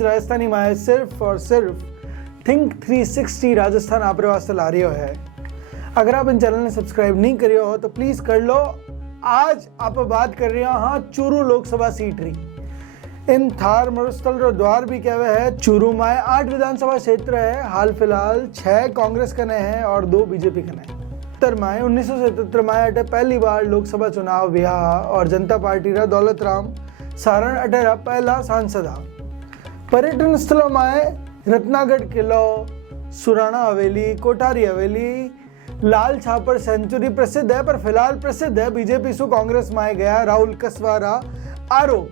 आज राजस्थानी माए सिर्फ और सिर्फ थिंक 360 राजस्थान आपरे वास्ते ला रही है। अगर आप इन चैनल ने सब्सक्राइब नहीं करियो हो तो प्लीज कर लो। आज आप बात कर रहे हो हाँ चूरू लोकसभा सीट रही इन थार मरुस्थल रो द्वार भी कहवे है। चूरू माए 8 विधानसभा क्षेत्र है। हाल फिलहाल 6 कांग्रेस कने हैं और 2 बीजेपी कने हैं। उत्तर माए 1977 माए अटे पहली बार लोकसभा चुनाव व्या और जनता पार्टी रा दौलत राम सारण अटे रा पहला सांसद हा। पर्यटन स्थलों माए रत्नागढ़ किलो, सुराणा हवेली, कोठारी हवेली, लाल छापर सेंचुरी प्रसिद्ध है। पर फिलहाल प्रसिद्ध है बीजेपी सु कांग्रेस माए गया राहुल कस्वा रा आरोप।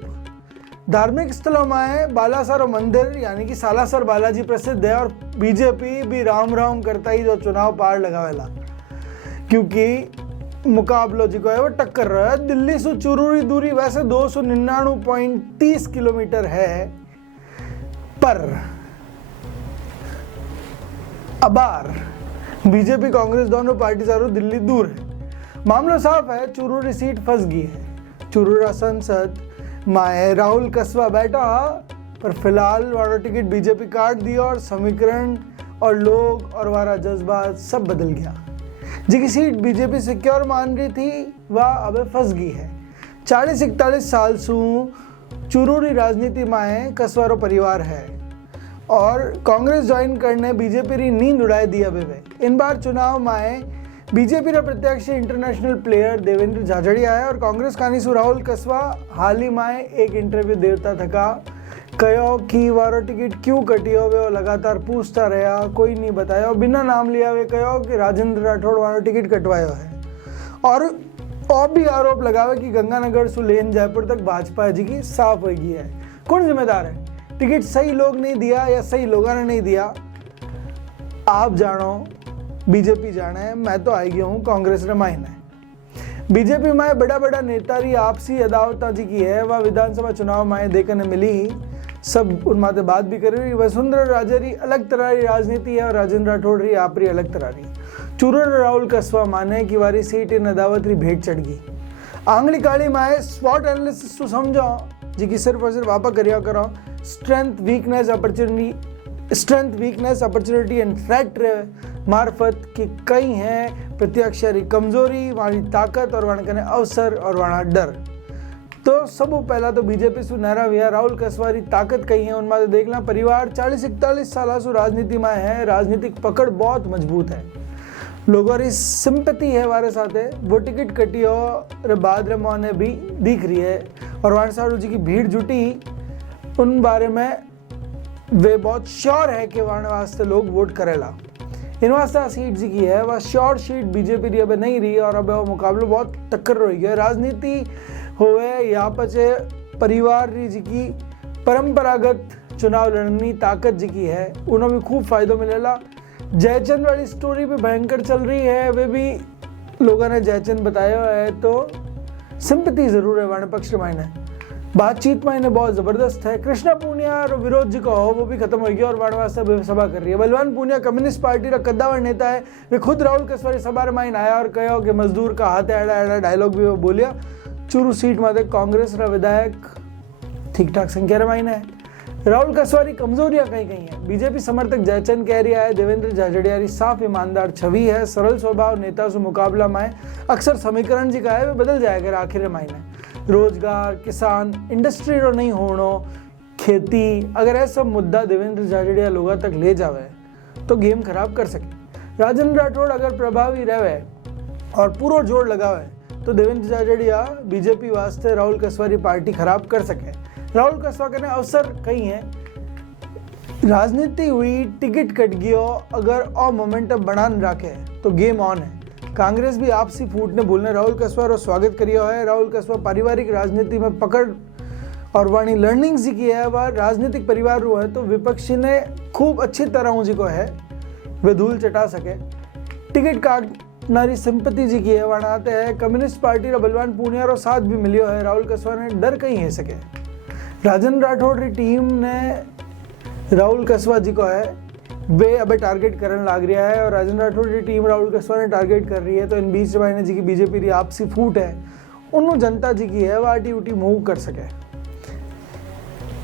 धार्मिक स्थलों में बालासर मंदिर यानी कि सालासर बालाजी प्रसिद्ध है और बीजेपी भी राम राम करता ही जो चुनाव पार लगावेला, क्योंकि मुकाबलो जी को है वो टक्कर रहा है। दिल्ली से चूरू की दूरी वैसे 299.30 किलोमीटर है, पर अबार बीजेपी कांग्रेस दोनों पार्टी सारों दिल्ली दूर है। मामला साफ है, चूरू की सीट फंस गई है। चूरू का संसद माए राहुल कस्वा बैठा, पर फिलहाल वाला टिकट बीजेपी काट दिया और समीकरण और लोग और वारा जज्बात सब बदल गया। जिसकी सीट बीजेपी सिक्योर मान रही थी वह अब फंस गई है। 40-41 साल से चूरू की राजनीति माए कस्वारो परिवार है और कांग्रेस ज्वाइन करने बीजेपी री नींद उड़ाए दिया बेबे। इन बार चुनाव माए बीजेपी रा प्रत्याशी इंटरनेशनल प्लेयर देवेंद्र झाझड़िया है और कांग्रेस कानीसु राहुल कस्वा हाल ही माए एक इंटरव्यू देवता थका कहो कि वारो टिकट क्यों कटियो वे लगातार पूछता रहा, कोई नहीं बताया। बिना नाम लिया वे कहो कि राजेंद्र राठौड़ वारो टिकट कटवायो है और भी आरोप लगावे कि गंगानगर से लेन जयपुर तक भाजपा जी की साफ होगी है। कौन जिम्मेदार है? टिकट सही लोग नहीं दिया या सही लोगों ने नहीं दिया, आप जानो, बीजेपी जाने। मैं तो आई गया हूँ कांग्रेस रे मायने। बीजेपी में बड़ा बड़ा नेता री आपसी अदावता जी की है वह विधानसभा चुनाव में देखने मिली। सब उनमाते बात भी कर रही। वसुंधरा राजे री अलग तरह की राजनीति है और राजेंद्र राठौड़ री आप री अलग तरह की। चूरू राहुल कस्वा माने कि वारी सीट इन अदावत री भेंट चढ़ गई। आंगली काली माए स्पॉट एनालिसिस तो समझो जी की सिर्फ और सिर्फ वापा करिया करो strength weakness opportunity and threat मार्फत कि कई हैं प्रत्याशी कमजोरी वाली ताकत और वहाँ कने अवसर और वहाँ डर। तो सब पहला तो बीजेपी सु नहरा विया राहुल कस्वारी ताकत कही है उनमें देखना। परिवार 40-41 साल सु राजनीति में है, राजनीतिक पकड़ बहुत मजबूत है, लोगों की सिंपैथी है वारे साथे। वो टिकट कटियो रे बाद रे मोने भी दिख रही है और वहाँ सारू जी की भीड़ जुटी उन बारे में वे बहुत श्योर है कि वहाँ वास्ते लोग वोट करेला। इन वास्ते सीट जी की है वह श्योर सीट बीजेपी री अब नहीं रही और अब वो मुकाबला बहुत टक्कर रही है। राजनीति होवे यहाँ पचे परिवार री जी की परंपरागत चुनाव लड़नी ताकत जी की है, उन्हें भी खूब फायदो मिलेला। जयचंद वाली स्टोरी भी भयंकर चल रही है, वे भी लोगों ने जयचंद बताया है तो सिंपैथी जरूर है वर्ण पक्ष मायने। बातचीत मायने बहुत जबरदस्त है। कृष्णा पूनिया और विरोध जी को हो वो भी खत्म हो गया और वर्ण वास्ते सभा कर रही है। बलवान पूनिया कम्युनिस्ट पार्टी का कद्दावर नेता है। वे खुद राहुल कस्वारी सभा माइन आया और कहो कि मजदूर का हाथ है एड़ा डायलॉग भी वो बोलिया। चूरू सीट में कांग्रेस रा विधायक ठीक ठाक संख्या मायने है। राहुल कस्वारी कमजोरियां कहीं कहीं है। बीजेपी समर्थक जयचंद कह रहा है देवेंद्र झाझड़िया साफ ईमानदार छवि है, सरल स्वभाव नेता से मुकाबला में अक्सर समीकरण जी का है वे बदल जाएगा आखिर मायने। रोजगार, किसान, इंडस्ट्री रो नहीं होनो, खेती, अगर ऐसा मुद्दा देवेंद्र झाझड़िया लोगों तक ले जावे तो गेम खराब कर सके। राजेंद्र राठौड़ अगर प्रभावी रहे और पूरा जोर लगावे तो देवेंद्र झाझड़िया बीजेपी वास्ते राहुल कस्वारी पार्टी खराब कर सके। राहुल कस्वा के अवसर कई हैं। राजनीति हुई, टिकट कट गयो, अगर और मोमेंटम बनान रखे तो गेम ऑन है। कांग्रेस भी आपसी फूट ने बोलने राहुल कस्वा रो स्वागत करियो है। राहुल कस्वा पारिवारिक राजनीति में पकड़ और वाणी लर्निंग जी की है वह राजनीतिक परिवार रो है तो विपक्षी ने खूब अच्छी तरह जी को है वे धूल चटा सके। टिकट काटनारी सिंपैथी जी की है वहाँ आते हैं। कम्युनिस्ट पार्टी रा बलवान पूनिया रो साथ भी मिलियो है। राहुल कस्वा ने डर कहीं है सके। राजेंद्र राठौड़ की टीम ने राहुल कस्वा जी को है वे अब टारगेट करने लग रहा है और राजेंद्र राठौड़ की टीम राहुल कस्वा ने टारगेट कर रही है। तो इन बीच मायने जी की बीजेपी की आपसी फूट है उन्होंने जनता जी की है वह आटी उटी मूव कर सके।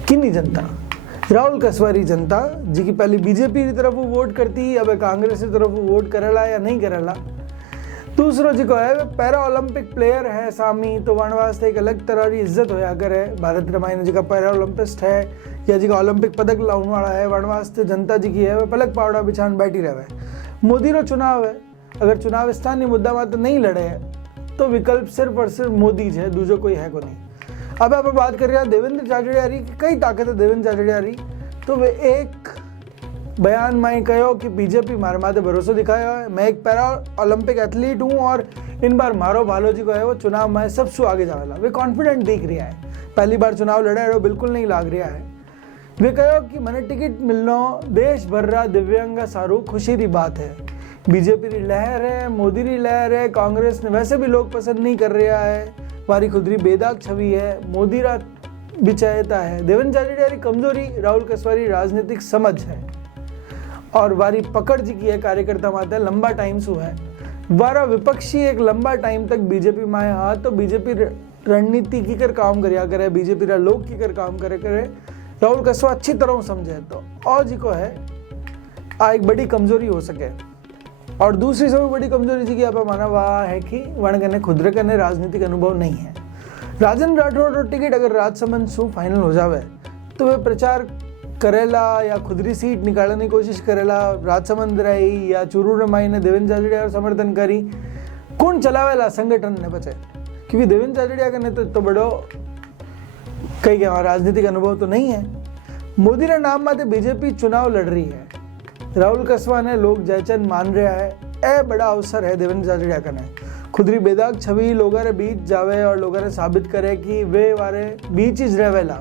किन्नी जनता राहुल कसवारी जनता जी की पहले बीजेपी की तरफ वोट करती, अब कांग्रेस की तरफ वोट करेला या नहीं करेला। दूसरो जी को है पैरा ओलंपिक प्लेयर है सामी, तो वण वास्ते एक अलग तरह की इज्जत होया करे। भारत रमाई जी का पैरा ओलंपिस्ट है या जी का ओलंपिक पदक लाने वाला है, वण वास्ते जनता जी की है वह पलक पावड़ा बिछान बैठी रहे। मोदी रो चुनाव है, अगर चुनाव स्थानीय मुद्दा में नहीं लड़े तो विकल्प सिर्फ और सिर्फ मोदी है, दूसरो कोई है को नहीं। अब आप बात कर रहे हैं देवेंद्र झाझड़िया की कई ताकत है देवेंद्र झाझड़िया की, तो वे एक बयान में कहो कि बीजेपी मारे माथे भरोसा दिखाया है, मैं एक पैरा ओलंपिक एथलीट हूँ और इन बार मारो भालो जी को है वो चुनाव में सबसे आगे जावेला। वे कॉन्फिडेंट दिख रहा है, पहली बार चुनाव लड़ा है वो बिल्कुल नहीं लाग रहा है। वे कहो कि मैंने टिकट मिलना देश भर रहा दिव्यांग सारू खुशी की बात है। बीजेपी की लहर है, मोदी की लहर है, कांग्रेस ने वैसे भी लोग पसंद नहीं कर रहा है, वारी खुदरी बेदाग छवि है, मोदी रा बिचायता है। देवेंद्र झाझड़िया की कमजोरी राहुल कसवारी राजनीतिक समझ है और वारी पकड़ जी की है कार्यकर्ता माते लंबा टाइम सु है। वारा विपक्षी एक लंबा टाइम तक बीजेपी में हाँ तो बीजेपी रणनीति की कर काम करया करे, बीजेपी रा लोग की कर काम करे राहुल कसवा अच्छी तरह समझे तो और जी को है आ एक बड़ी कमजोरी हो सके। और दूसरी सबसे बड़ी कमजोरी जी की आप माना वाह है कि वण कने खुदरे कने राजनीतिक अनुभव नहीं है। राजन राठौड़ टिकट अगर राजसमंद सु फाइनल हो जावे तो वे प्रचार करेला या खुदरी सीट निकालने की कोशिश करेला, राजसमंद रही या चूरू रमाई ने देवेंद्र झाझड़िया समर्थन करी, कौन चलावेला संगठन ने बचे, क्योंकि देवेंद्र झाझड़िया का नेतृत्व तो बड़ो कई क्या राजनीतिक अनुभव तो नहीं है। मोदी रे नाम माते बीजेपी चुनाव लड़ रही है, राहुल कसवा ने लोग जयचंद मान रहा है, ए बड़ा अवसर है देवेंद्र झाझड़िया का ने खुदरी बेदाग छवि लोगों रे बीच जावे और लोगों ने साबित करे कि वे वारे बीच ही रहेला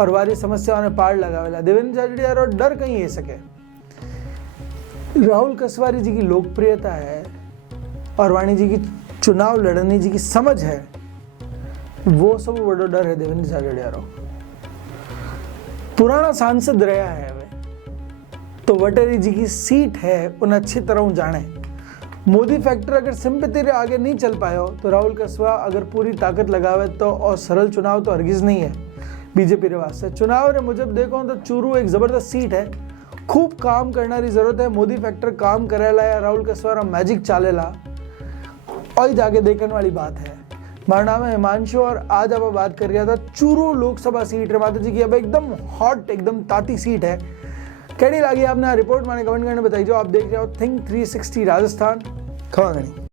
और वारी समस्याओं ने पार लगावेला। देवेंद्र झाझड़िया रो डर कहीं है सके। राहुल कसवारी जी की लोकप्रियता है और वाणी जी की चुनाव लड़ने जी की समझ है, वो सब बड़ो डर है देवेंद्र झाझड़िया रो। पुराना सांसद रहा है वे, तो वटेरी जी की सीट है उन्हें अच्छी तरह जाने। मोदी फैक्टर अगर सिंपैथी रे आगे नहीं चल पायो तो राहुल कसवा अगर पूरी ताकत लगावे तो और सरल चुनाव तो हरगिज नहीं है बीजेपी रे वास्ते। चुनाव रे मुझे देखो तो चूरू एक जबरदस्त सीट है, खूब काम करने की जरूरत है। मोदी फैक्टर काम करेला या राहुल कसवा मैजिक चालेला और जाके देखने वाली बात है। मेरा नाम है हिमांशु और आज अब बात कर रहा था चूरू लोकसभा सीट रे माता जी की। अब एकदम हॉट एकदम ताती सीट है। कैडी लगी आपने रिपोर्ट मैंने कमेंट करने बताई जो आप देख रहे हो थिंक 360 राजस्थान खवागणी।